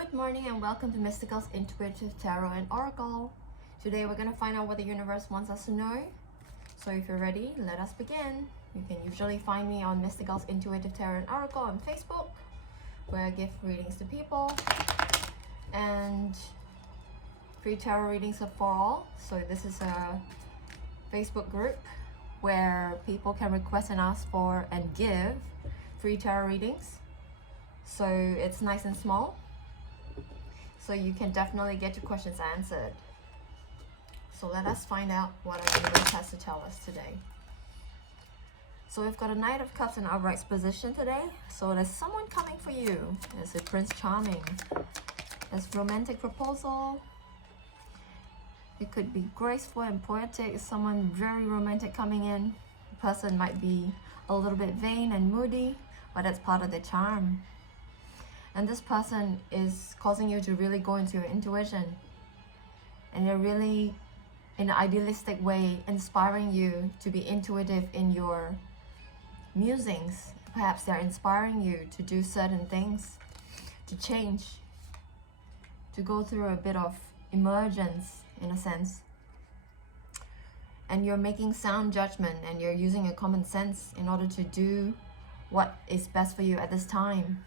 Good morning and welcome to Mystigal's Intuitive Tarot and Oracle. Today we're going to find out what the universe wants us to know. So if you're ready, let us begin. You can usually find me on Mystigal's Intuitive Tarot and Oracle on Facebook, where I give readings to people. And free tarot readings are for all. So this is a Facebook group where people can request and ask for and give free tarot readings. So it's nice and small. So you can definitely get your questions answered. So let us find out what our universe has to tell us today. So we've got a Knight of Cups in upright position today. So there's someone coming for you. There's a Prince Charming. There's romantic proposal. It could be graceful and poetic. Someone very romantic coming in. The person might be a little bit vain and moody, but that's part of the charm. And this person is causing you to really go into your intuition. And they're really, in an idealistic way, inspiring you to be intuitive in your musings. Perhaps they're inspiring you to do certain things, to change, to go through a bit of emergence, in a sense. And you're making sound judgment and you're using your common sense in order to do what is best for you at this time.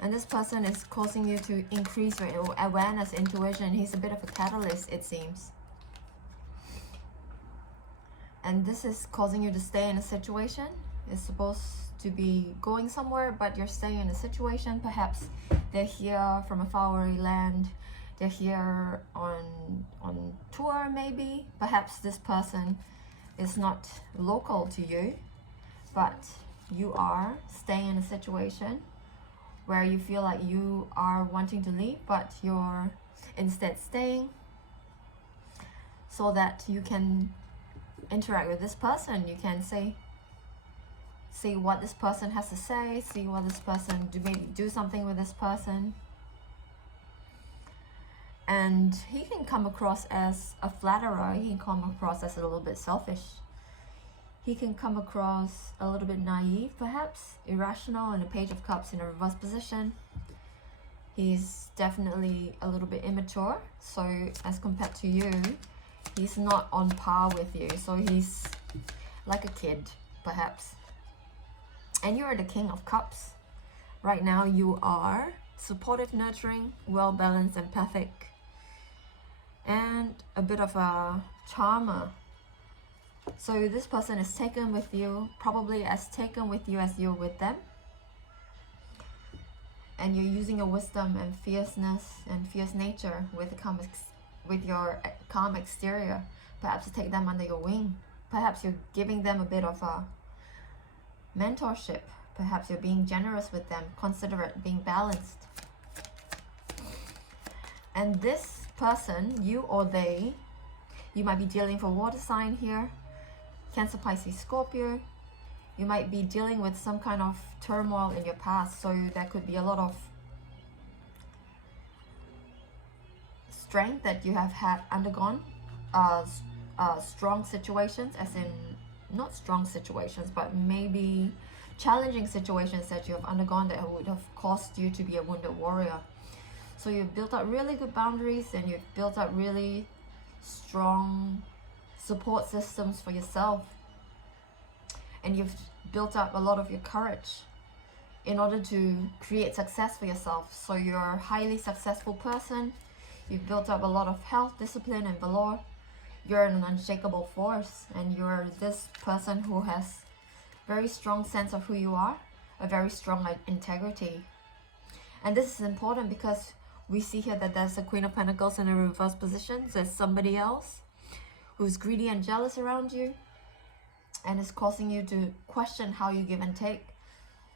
And this person is causing you to increase your awareness, intuition. He's a bit of a catalyst, it seems. And this is causing you to stay in a situation. It's supposed to be going somewhere, but you're staying in a situation. Perhaps they're here from a faraway land. They're here on tour, maybe. Perhaps this person is not local to you, but you are staying in a situation where you feel like you are wanting to leave, but you're instead staying so that you can interact with this person. You can see what this person has to say, see what this person maybe do something with this person. And he can come across as a flatterer. He can come across as a little bit selfish. He can come across a little bit naive, perhaps, irrational, and a Page of Cups in a reverse position. He's definitely a little bit immature, so as compared to you, he's not on par with you. So he's like a kid, perhaps. And you're the King of Cups. Right now you are supportive, nurturing, well-balanced, empathic, and a bit of a charmer. So this person is taken with you, probably as taken with you as you're with them. And you're using your wisdom and fierceness and fierce nature with your calm exterior, perhaps to take them under your wing. Perhaps you're giving them a bit of a mentorship. Perhaps you're being generous with them, considerate, being balanced. And this person, you or they, you might be dealing with a water sign here. Cancer, Pisces, Scorpio. You might be dealing with some kind of turmoil in your past, so there could be a lot of strength that you have had undergone strong situations, as in not strong situations, but maybe challenging situations that you have undergone that would have caused you to be a wounded warrior. So you've built up really good boundaries and you've built up really strong support systems for yourself, and you've built up a lot of your courage in order to create success for yourself. So you're a highly successful person. You've built up a lot of health, discipline, and valor. You're an unshakable force, and you're this person who has very strong sense of who you are, a very strong integrity. And this is important because we see here that there's a Queen of Pentacles in a reverse position. There's somebody else who's greedy and jealous around you and is causing you to question how you give and take.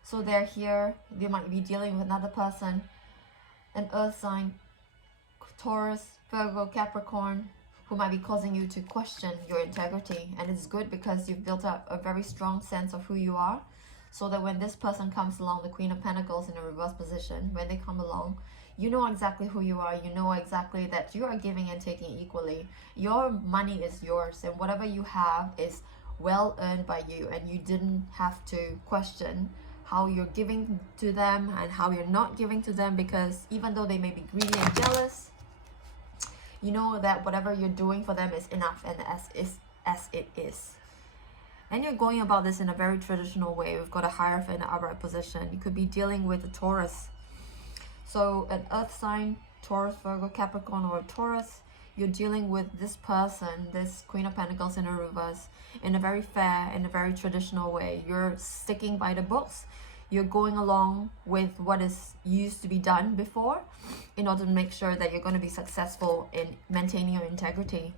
So they're here, they might be dealing with another person, an earth sign, Taurus, Virgo, Capricorn, who might be causing you to question your integrity. And it's good because you've built up a very strong sense of who you are, so that when this person comes along, the Queen of Pentacles in a reverse position, when they come along, you know exactly who you are. You know exactly that you are giving and taking equally. Your money is yours, and whatever you have is well earned by you, and you didn't have to question how you're giving to them and how you're not giving to them, because even though they may be greedy and jealous, you know that whatever you're doing for them is enough and as it is. And you're going about this in a very traditional way. We've got a Hierophant in an upright position. You could be dealing with a Taurus. So an earth sign, Taurus, Virgo, Capricorn, or a Taurus, you're dealing with this person, this Queen of Pentacles in a reverse, in a very fair, in a very traditional way. You're sticking by the books. You're going along with what is used to be done before in order to make sure that you're going to be successful in maintaining your integrity.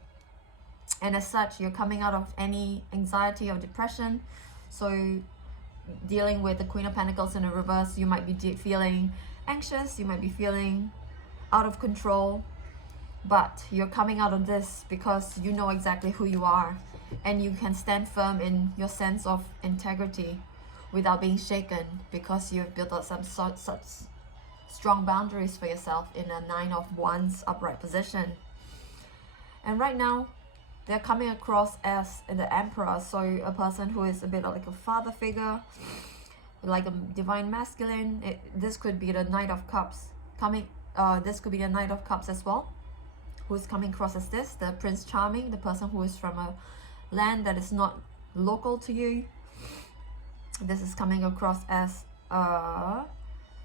And as such, you're coming out of any anxiety or depression. So dealing with the Queen of Pentacles in a reverse, you might be feeling anxious, you might be feeling out of control, but you're coming out of this because you know exactly who you are, and you can stand firm in your sense of integrity without being shaken, because you've built up some such strong boundaries for yourself in a Nine of Wands upright position. And right now they're coming across as the Emperor, so a person who is a bit like a father figure, like a divine masculine. This could be the Knight of Cups coming. This could be the Knight of Cups as well, who's coming across as this, the Prince Charming, the person who is from a land that is not local to you. This is coming across as a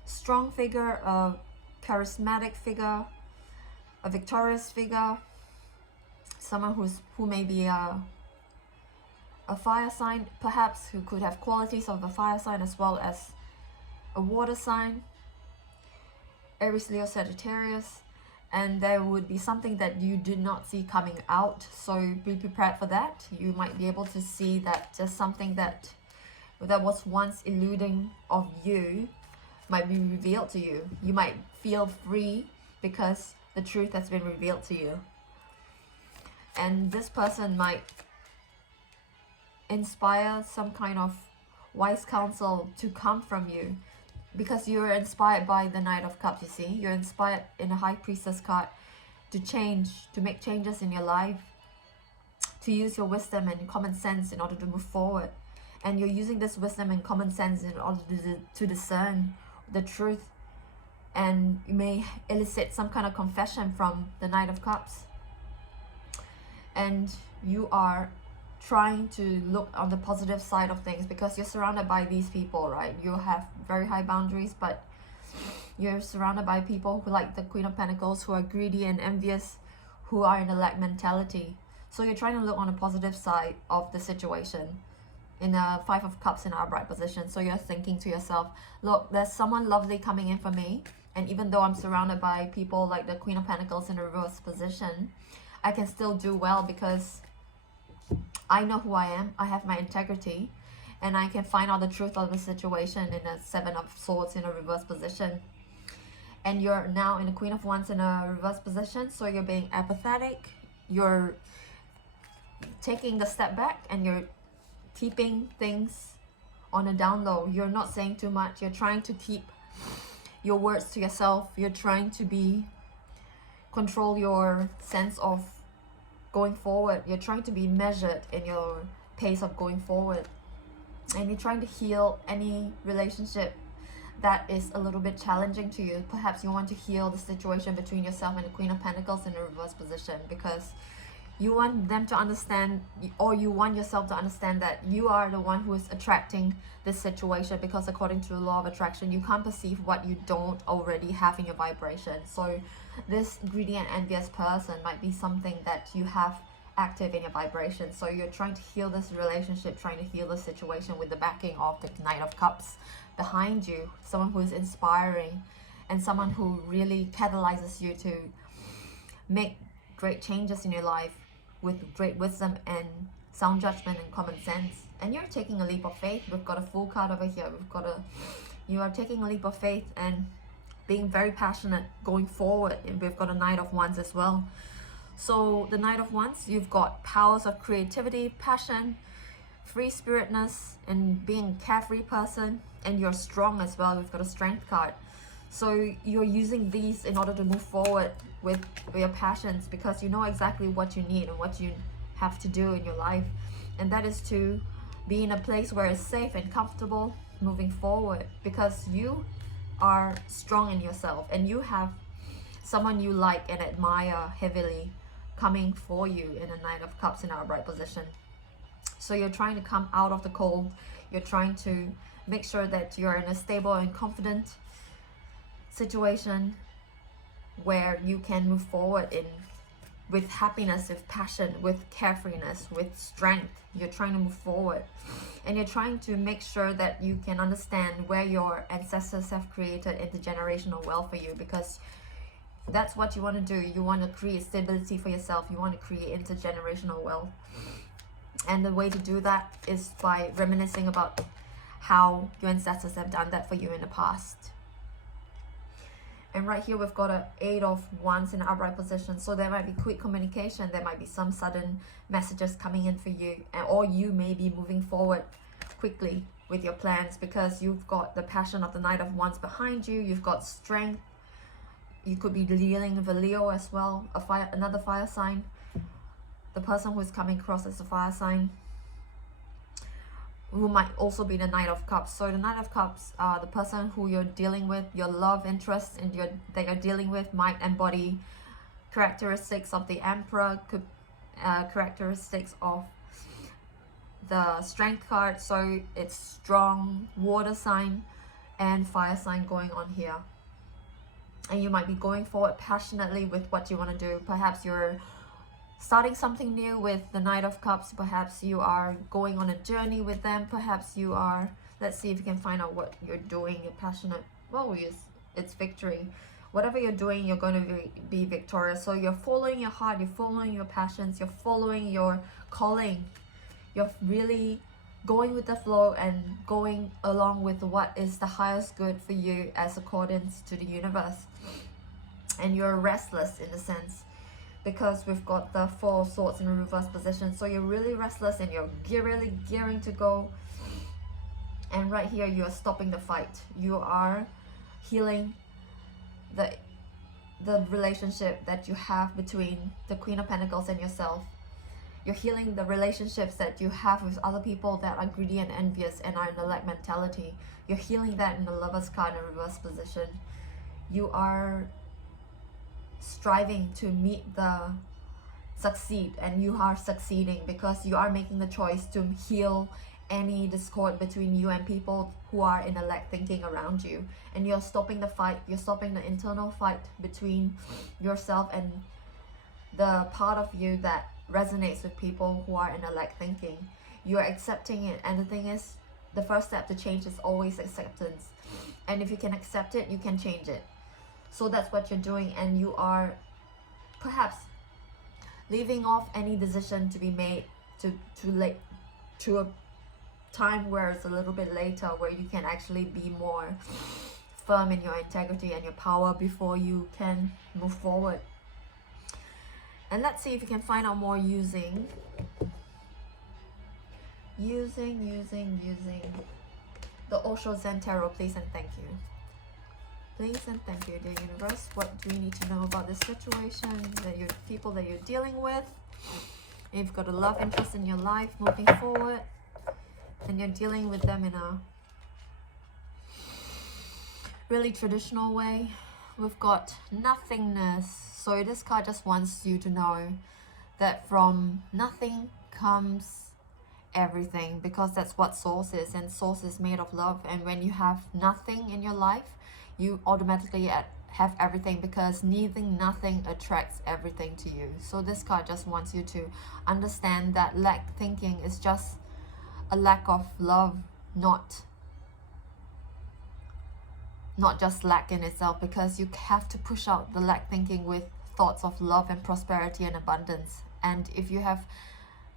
strong figure, a charismatic figure, a victorious figure, someone who may be a fire sign, perhaps, who could have qualities of a fire sign as well as a water sign, Aries, Leo, Sagittarius. And there would be something that you did not see coming out, so be prepared for that. You might be able to see that just something that was once eluding of you might be revealed to you. You might feel free because the truth has been revealed to you. And this person might inspire some kind of wise counsel to come from you, because you're inspired by the Knight of Cups, you see. You're inspired in a High Priestess card to change, to make changes in your life, to use your wisdom and common sense in order to move forward. And you're using this wisdom and common sense in order to discern the truth. And you may elicit some kind of confession from the Knight of Cups. And you are trying to look on the positive side of things, because you're surrounded by these people, right? You have very high boundaries, but you're surrounded by people who, like the Queen of Pentacles, who are greedy and envious, who are in a lack mentality. So you're trying to look on the positive side of the situation in a Five of Cups in an upright position. So you're thinking to yourself, look, there's someone lovely coming in for me, and even though I'm surrounded by people like the Queen of Pentacles in a reverse position, I can still do well because I know who I am, I have my integrity, and I can find out the truth of the situation in a Seven of Swords in a reverse position. And you're now in the Queen of Wands in a reverse position, so you're being apathetic, you're taking the step back, and you're keeping things on a down low. You're not saying too much, you're trying to keep your words to yourself, you're trying to control your sense of going forward. You're trying to be measured in your pace of going forward, and you're trying to heal any relationship that is a little bit challenging to you. Perhaps you want to heal the situation between yourself and the Queen of Pentacles in a reverse position, because you want them to understand, or you want yourself to understand, that you are the one who is attracting this situation, because according to the law of attraction, you can't perceive what you don't already have in your vibration. So this greedy and envious person might be something that you have active in your vibration. So you're trying to heal this relationship, trying to heal the situation with the backing of the Knight of Cups behind you, someone who is inspiring and someone who really catalyzes you to make great changes in your life with great wisdom and sound judgment and common sense. And you're taking a leap of faith. We've got a Fool card over here. You are taking a leap of faith and being very passionate going forward. And we've got a Knight of Wands as well. So the Knight of Wands, you've got powers of creativity, passion, free spiritness, and being a carefree person. And you're strong as well. We've got a Strength card. So you're using these in order to move forward with your passions, because you know exactly what you need and what you have to do in your life. And that is to be in a place where it's safe and comfortable, moving forward, because you are strong in yourself and you have someone you like and admire heavily coming for you in a Knight of Cups in our upright position. So you're trying to come out of the cold. You're trying to make sure that you're in a stable and confident situation where you can move forward with happiness, with passion, with carefreeness, with strength. You're trying to move forward, and you're trying to make sure that you can understand where your ancestors have created intergenerational wealth for you, because that's what you want to do. You want to create stability for yourself. You want to create intergenerational wealth. And the way to do that is by reminiscing about how your ancestors have done that for you in the past. And right here we've got an 8 of Wands in the upright position. So there might be quick communication. There might be some sudden messages coming in for you. Or you may be moving forward quickly with your plans, because you've got the passion of the Knight of Wands behind you. You've got strength. You could be dealing with a Leo as well, another fire sign. The person who is coming across as a fire sign, who might also be the Knight of Cups. So the Knight of Cups, the person who you're dealing with, your love interest that you're dealing with, might embody characteristics of the Emperor, characteristics of the Strength card. So it's strong water sign and fire sign going on here. And you might be going forward passionately with what you want to do. Perhaps you're starting something new with the Knight of Cups. Perhaps you are going on a journey with them. Perhaps you are, let's see if you can find out what you're doing. You're passionate. Well, it's victory. Whatever you're doing, you're going to be victorious. So you're following your heart. You're following your passions. You're following your calling. You're really going with the flow and going along with what is the highest good for you as accordance to the universe. And you're restless in a sense, because we've got the 4 of Swords in a reverse position. So you're really restless and you're really gearing to go. And right here, you're stopping the fight. You are healing the relationship that you have between the Queen of Pentacles and yourself. You're healing the relationships that you have with other people that are greedy and envious and are in a lack mentality. You're healing that in the Lover's card in reverse position. You are striving to meet the succeed, and you are succeeding because you are making the choice to heal any discord between you and people who are in a lack thinking around you. And you're stopping the fight. You're stopping the internal fight between yourself and the part of you that resonates with people who are in a lack thinking. You're accepting it, and the thing is, the first step to change is always acceptance. And if you can accept it, you can change it. So that's what you're doing, and you are perhaps leaving off any decision to be made to a time where it's a little bit later, where you can actually be more firm in your integrity and your power before you can move forward. And let's see if you can find out more using the Osho Zen Tarot, please and thank you. Please and thank you, dear universe. What do you need to know about this situation, people that you're dealing with? If you've got a love interest in your life moving forward, and you're dealing with them in a really traditional way. We've got nothingness. So this card just wants you to know that from nothing comes everything, because that's what source is, and source is made of love. And when you have nothing in your life, you automatically have everything, because needing nothing attracts everything to you. So this card just wants you to understand that lack thinking is just a lack of love, not just lack in itself, because you have to push out the lack thinking with thoughts of love and prosperity and abundance. And if you have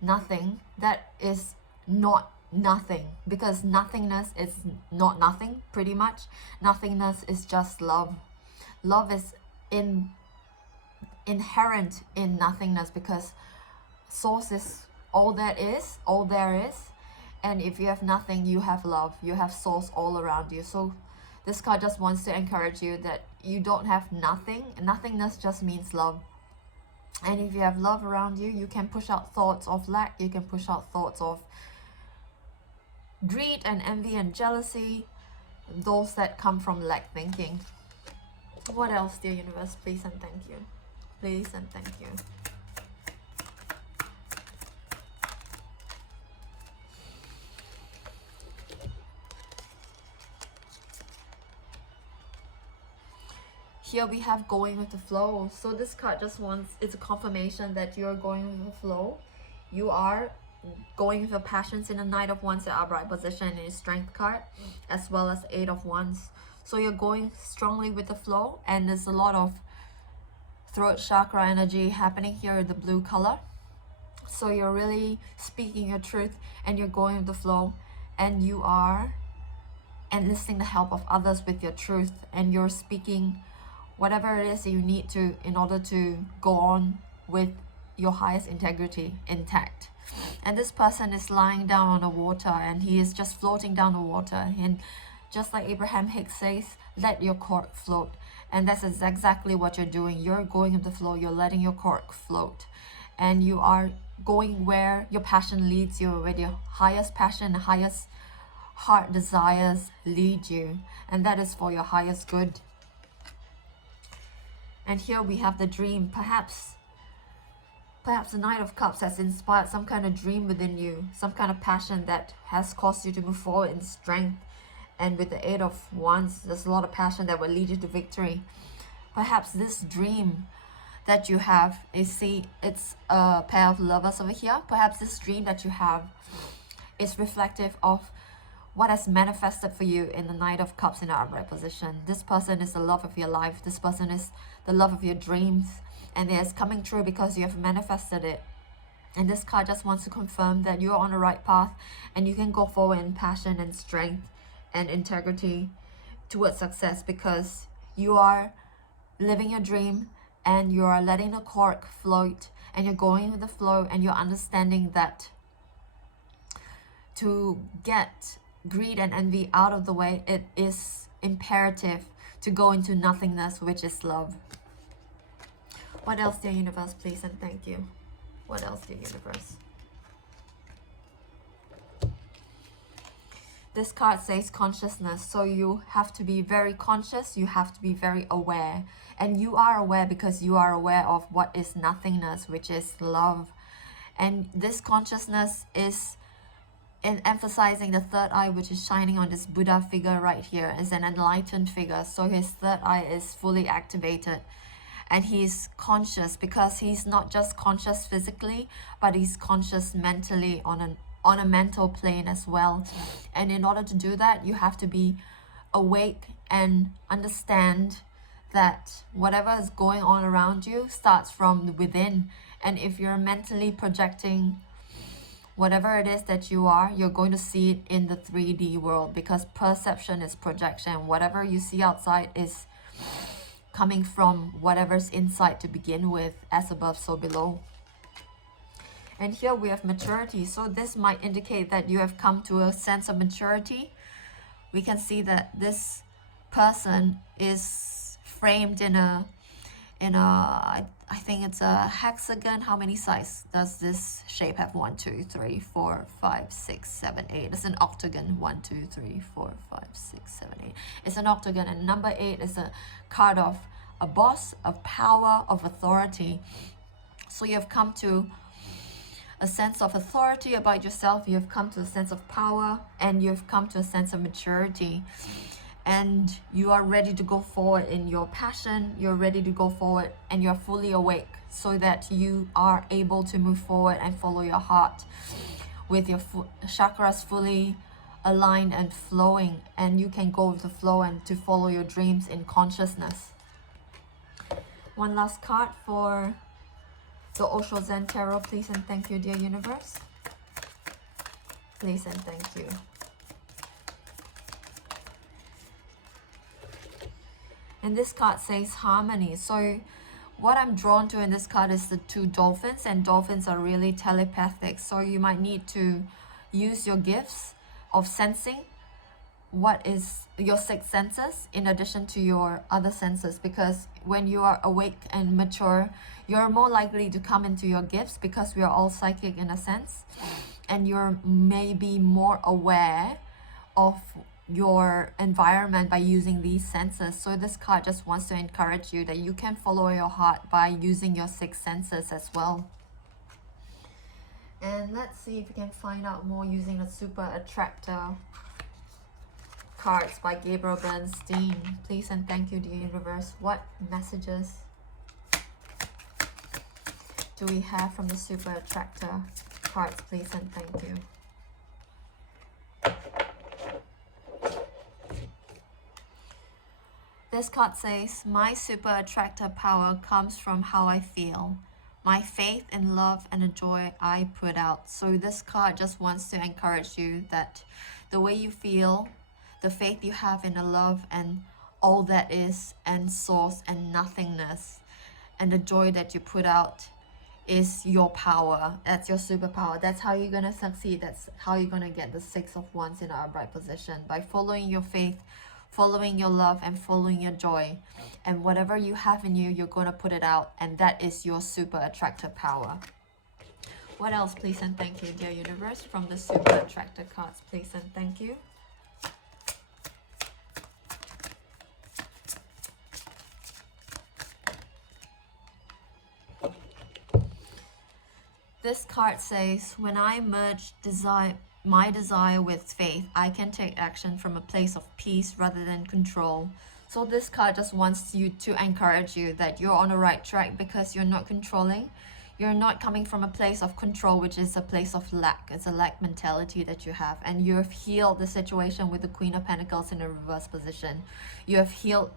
nothing, that is not nothing, because nothingness is not nothing, pretty much. Nothingness is just love. Love is inherent in nothingness, because source is all that is, all there is. And if you have nothing, you have love, you have source all around you. So this card just wants to encourage you that you don't have nothing. Nothingness just means love. And if you have love around you, you can push out thoughts of lack. You can push out thoughts of Greed and envy and jealousy, those that come from lack thinking. What else, dear universe? Please and thank you. Please and thank you. Here we have going with the flow. So this card just wants, it's a confirmation that you're going with the flow. You are going with your passions in the Knight of Wands, the upright position in his Strength card, as well as Eight of Wands. So you're going strongly with the flow, and there's a lot of throat chakra energy happening here in the blue color. So you're really speaking your truth, and you're going with the flow, and you are enlisting the help of others with your truth, and you're speaking whatever it is that you need to in order to go on with your highest integrity intact. And this person is lying down on the water, and he is just floating down the water, and just like Abraham Hicks says, let your cork float. And that's exactly what you're doing. You're going with the flow, you're letting your cork float, and you are going where your passion leads you, where your highest passion, highest heart desires lead you, and that is for your highest good. And here we have the dream. Perhaps the Knight of Cups has inspired some kind of dream within you, some kind of passion that has caused you to move forward in strength. And with the Eight of Wands, there's a lot of passion that will lead you to victory. Perhaps this dream that you have is, it's a pair of lovers over here. Perhaps this dream that you have is reflective of what has manifested for you in the Knight of Cups in the upright position. This person is the love of your life. This person is the love of your dreams, and it is coming true because you have manifested it. And this card just wants to confirm that you're on the right path, and you can go forward in passion and strength and integrity towards success, because you are living your dream, and you are letting the cork float, and you're going with the flow, and you're understanding that to get greed and envy out of the way, it is imperative to go into nothingness, which is love. What else, dear universe? Please and thank you. What else, dear universe? This card says consciousness. So you have to be very conscious, you have to be very aware, and you are aware because you are aware of what is nothingness, which is love. And this consciousness is in emphasizing the third eye, which is shining on this Buddha figure right here. Is an enlightened figure, so his third eye is fully activated, and he's conscious because he's not just conscious physically, but he's conscious mentally on a mental plane as well. And in order to do that, you have to be awake and understand that whatever is going on around you starts from within. And if you're mentally projecting whatever it is that you are, you're going to see it in the 3D world, because perception is projection. Whatever you see outside is coming from whatever's inside to begin with, as above, so below. And here we have maturity. So this might indicate that you have come to a sense of maturity. We can see that this person is framed in a I think it's a hexagon. How many sides does this shape have? 1, 2, 3, 4, 5, 6, 7, 8. It's an octagon. 1, 2, 3, 4, 5, 6, 7, 8. It's an octagon, and number 8 is a card of a boss, of power, of authority. So you have come to a sense of authority about yourself, you have come to a sense of power, and you have come to a sense of maturity. And you are ready to go forward in your passion, you're ready to go forward, and you're fully awake, so that you are able to move forward and follow your heart with your chakras fully aligned and flowing, and you can go with the flow and to follow your dreams in consciousness. One last card for the Osho Zen Tarot, please and thank you, dear universe. Please and thank you. And this card says harmony. So what I'm drawn to in this card is the 2 dolphins, and dolphins are really telepathic. So you might need to use your gifts of sensing what is your 6 senses in addition to your other senses, because when you are awake and mature, you're more likely to come into your gifts, because we are all psychic in a sense. and you're maybe more aware of your environment by using these senses. So this card just wants to encourage you that you can follow your heart by using your 6 senses as well. And let's see if we can find out more using the Super Attractor cards by Gabriel Bernstein. Please and thank you, dear universe. What messages do we have from the Super Attractor cards? Please and thank you. This card says, my super attractor power comes from how I feel, my faith in love and the joy I put out. So this card just wants to encourage you that the way you feel, the faith you have in the love and all that is and source and nothingness, and the joy that you put out is your power. That's your superpower. That's how you're going to succeed. That's how you're going to get the 6 of Wands in an upright position, by following your faith, following your love, and following your joy. And whatever you have in you, you're going to put it out, and that is your super attractor power. What else, please and thank you, dear universe, from the Super Attractor cards? Please and thank you. This card says, when I merge my desire with faith, I can take action from a place of peace rather than control. So this card just wants you to encourage you that you're on the right track, because you're not controlling. You're not coming from a place of control, which is a place of lack. It's a lack mentality that you have. And you have healed the situation with the Queen of Pentacles in a reverse position. You have healed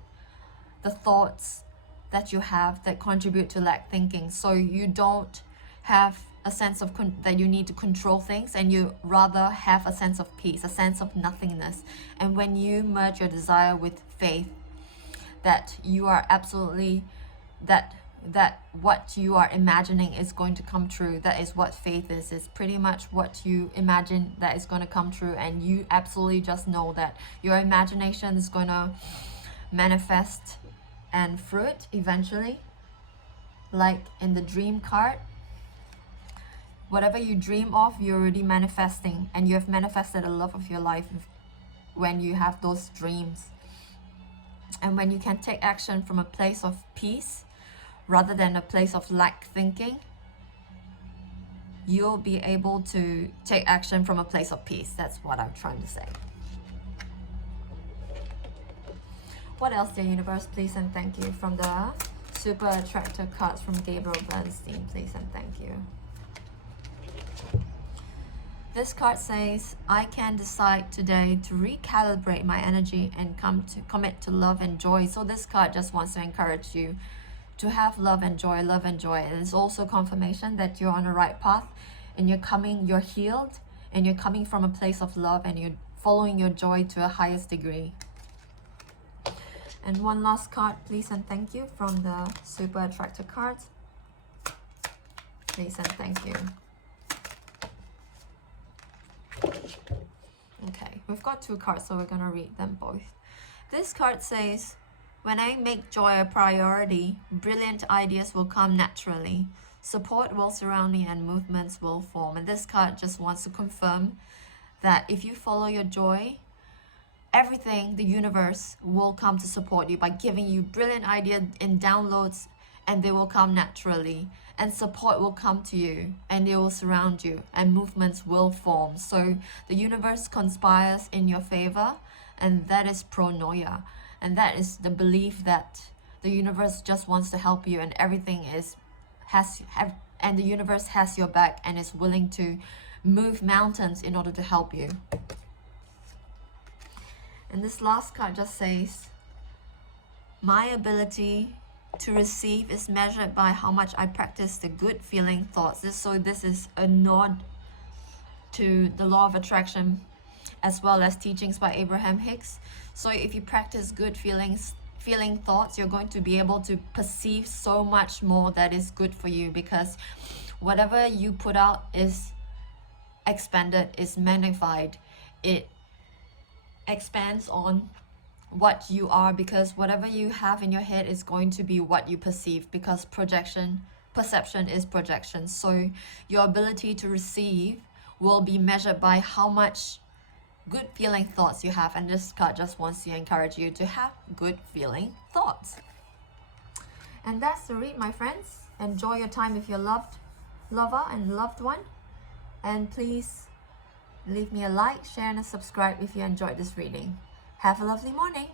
the thoughts that you have that contribute to lack thinking. So you don't have a sense of that you need to control things, and you rather have a sense of peace, a sense of nothingness. And when you merge your desire with faith, that you are absolutely, that what you are imagining is going to come true. That is what faith is. It's pretty much what you imagine that is going to come true, and you absolutely just know that your imagination is going to manifest and fruit eventually. Like in the dream card, whatever you dream of, you're already manifesting, and you have manifested the love of your life when you have those dreams. And when you can take action from a place of peace rather than a place of lack thinking, you'll be able to take action from a place of peace. That's what I'm trying to say. What else, dear universe, please and thank you, from the Super Attractor cards from Gabriel Bernstein? Please and thank you. This card says, I can decide today to recalibrate my energy and commit to love and joy. So this card just wants to encourage you to have love and joy, love and joy. And it's also confirmation that you're on the right path, and you're healed, and you're coming from a place of love, and you're following your joy to a highest degree. And one last card, please and thank you, from the Super Attractor cards. Please and thank you. Okay, we've got 2 cards, so we're gonna read them both. This card says, when I make joy a priority, brilliant ideas will come naturally. Support will surround me and movements will form. And this card just wants to confirm that if you follow your joy, everything, the universe, will come to support you by giving you brilliant ideas and downloads, and they will come naturally. And support will come to you, and they will surround you, and movements will form. So the universe conspires in your favor, and that is pronoia. And that is the belief that the universe just wants to help you, and everything and the universe has your back and is willing to move mountains in order to help you. And this last card just says, my ability to receive is measured by how much I practice the good feeling thoughts. This is a nod to the law of attraction, as well as teachings by Abraham Hicks. So if you practice good feeling thoughts, you're going to be able to perceive so much more that is good for you, because whatever you put out is expanded, is magnified. It expands on what you are, because whatever you have in your head is going to be what you perceive, because perception is projection. So your ability to receive will be measured by how much good feeling thoughts you have, and this card just wants to encourage you to have good feeling thoughts. And that's the read, my friends. Enjoy your time with your lover and loved one, and please leave me a like, share and a subscribe if you enjoyed this reading. Have a lovely morning.